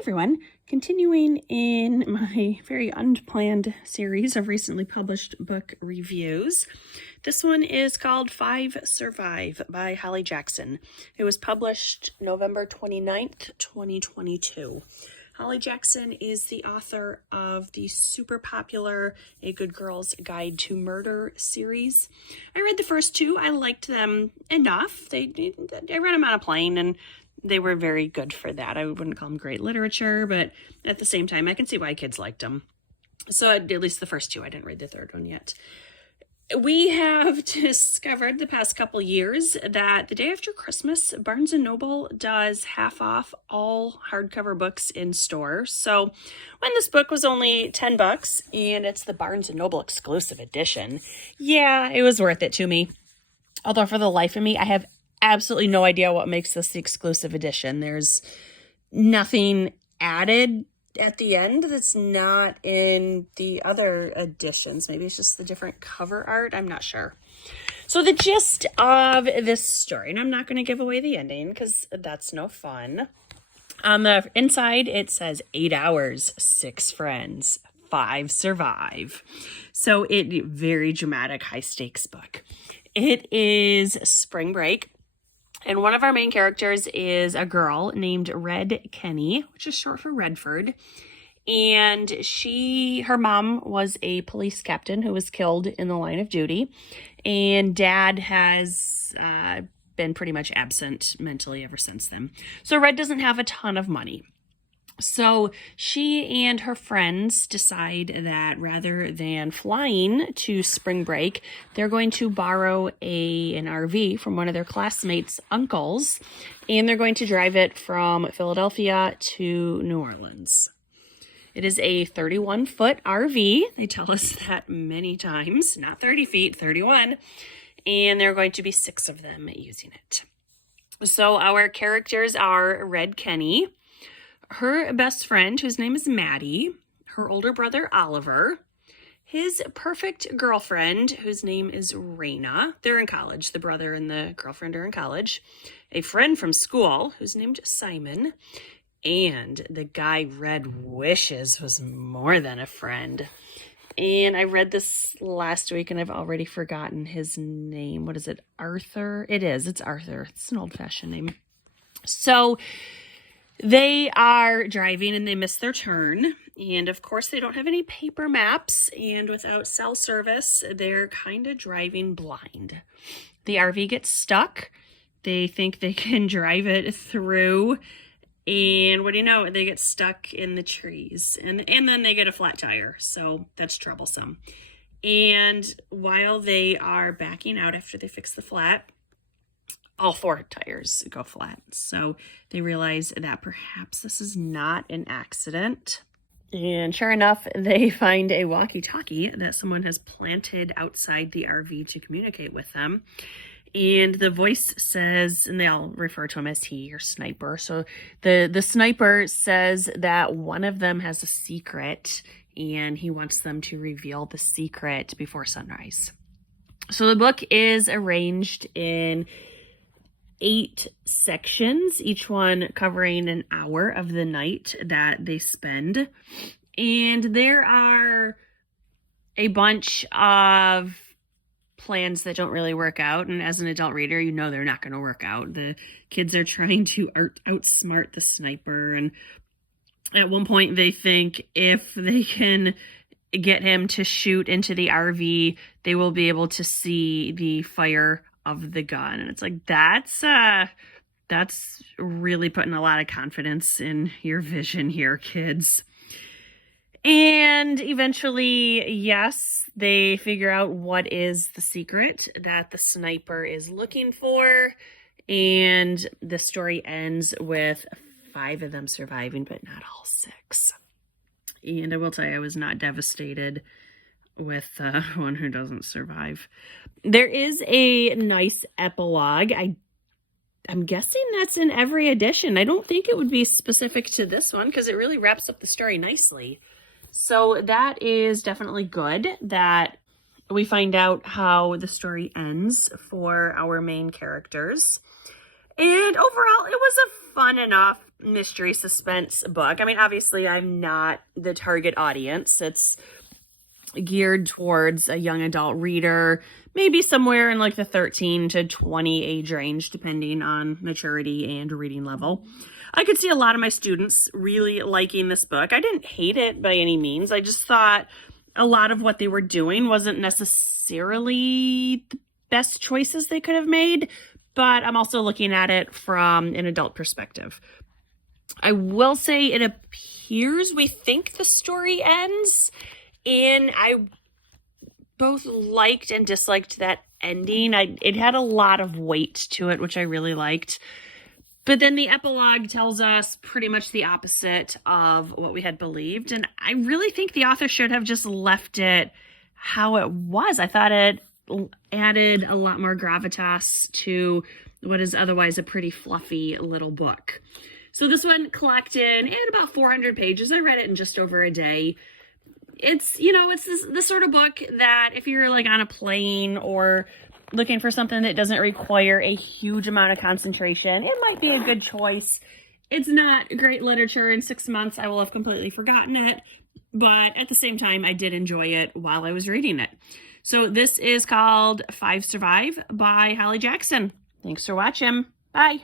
everyone, continuing in my very unplanned series of recently published book reviews. This one is called Five Survive by Holly Jackson. It was published November 29th, 2022. Holly Jackson is the author of the super popular A Good Girl's Guide to Murder series. I read the first two. I liked them enough. I read them on a plane, and they were very good for that. I wouldn't call them great literature, but at the same time, I can see why kids liked them. So at least the first two. I didn't read the third one yet. We have discovered the past couple years that the day after Christmas, Barnes & Noble does half off all hardcover books in store. So when this book was only $10 and it's the Barnes & Noble exclusive edition, yeah, it was worth it to me. Although for the life of me, I have absolutely no idea what makes this the exclusive edition. There's nothing added at the end that's not in the other editions. Maybe it's just the different cover art. I'm not sure. So the gist of this story, and I'm not going to give away the ending because that's no fun. On the inside, it says 8 hours, 6 friends, 5 survive. So it very dramatic, high stakes book. It is spring break. And one of our main characters is a girl named Red Kenny, which is short for Redford. And her mom was a police captain who was killed in the line of duty. And dad has been pretty much absent mentally ever since then. So Red doesn't have a ton of money. So she and her friends decide that rather than flying to spring break, they're going to borrow an RV from one of their classmates' uncles, and they're going to drive it from Philadelphia to New Orleans. It is a 31-foot RV. They tell us that many times, not 30 feet, 31, and there are going to be 6 of them using it. So our characters are Red Kenny, her best friend, whose name is Maddie, her older brother, Oliver, his perfect girlfriend, whose name is Raina. They're in college. The brother and the girlfriend are in college. A friend from school, who's named Simon, and the guy Red wishes was more than a friend. And I read this last week, and I've already forgotten his name. What is it? Arthur? It is. It's Arthur. It's an old-fashioned name. So they are driving and they miss their turn. And of course, they don't have any paper maps. And without cell service, they're kind of driving blind. The RV gets stuck. They think they can drive it through. And what do you know? They get stuck in the trees. And then they get a flat tire. So that's troublesome. And while they are backing out after they fix the flat, all 4 tires go flat. So they realize that perhaps this is not an accident. And sure enough, they find a walkie-talkie that someone has planted outside the RV to communicate with them. And the voice says, and they all refer to him as he or Sniper. So the Sniper says that one of them has a secret and he wants them to reveal the secret before sunrise. So the book is arranged in 8 sections, each one covering an hour of the night that they spend. And there are a bunch of plans that don't really work out. And as an adult reader, you know they're not going to work out. The kids are trying to outsmart the Sniper. And at one point, they think if they can get him to shoot into the RV, they will be able to see the fire of the gun. And it's like, that's really putting a lot of confidence in your vision here, kids. And eventually, yes, they figure out what is the secret that the Sniper is looking for. And the story ends with 5 of them surviving, but not all 6. And I will tell you, I was not devastated with one who doesn't survive. There is a nice epilogue. I'm guessing that's in every edition. I don't think it would be specific to this one because it really wraps up the story nicely. So that is definitely good that we find out how the story ends for our main characters. And overall, it was a fun enough mystery suspense book. I mean, obviously, I'm not the target audience. It's geared towards a young adult reader, maybe somewhere in like the 13 to 20 age range, depending on maturity and reading level. I could see a lot of my students really liking this book. I didn't hate it by any means. I just thought a lot of what they were doing wasn't necessarily the best choices they could have made, but I'm also looking at it from an adult perspective. I will say it appears we think the story ends, and I both liked and disliked that ending. It had a lot of weight to it, which I really liked. But then the epilogue tells us pretty much the opposite of what we had believed. And I really think the author should have just left it how it was. I thought it added a lot more gravitas to what is otherwise a pretty fluffy little book. So this one collected in about 400 pages. I read it in just over a day. It's, it's this sort of book that if you're like on a plane or looking for something that doesn't require a huge amount of concentration, it might be a good choice. It's not great literature. In 6 months, I will have completely forgotten it. But at the same time, I did enjoy it while I was reading it. So this is called 5 Survive by Holly Jackson. Thanks for watching. Bye.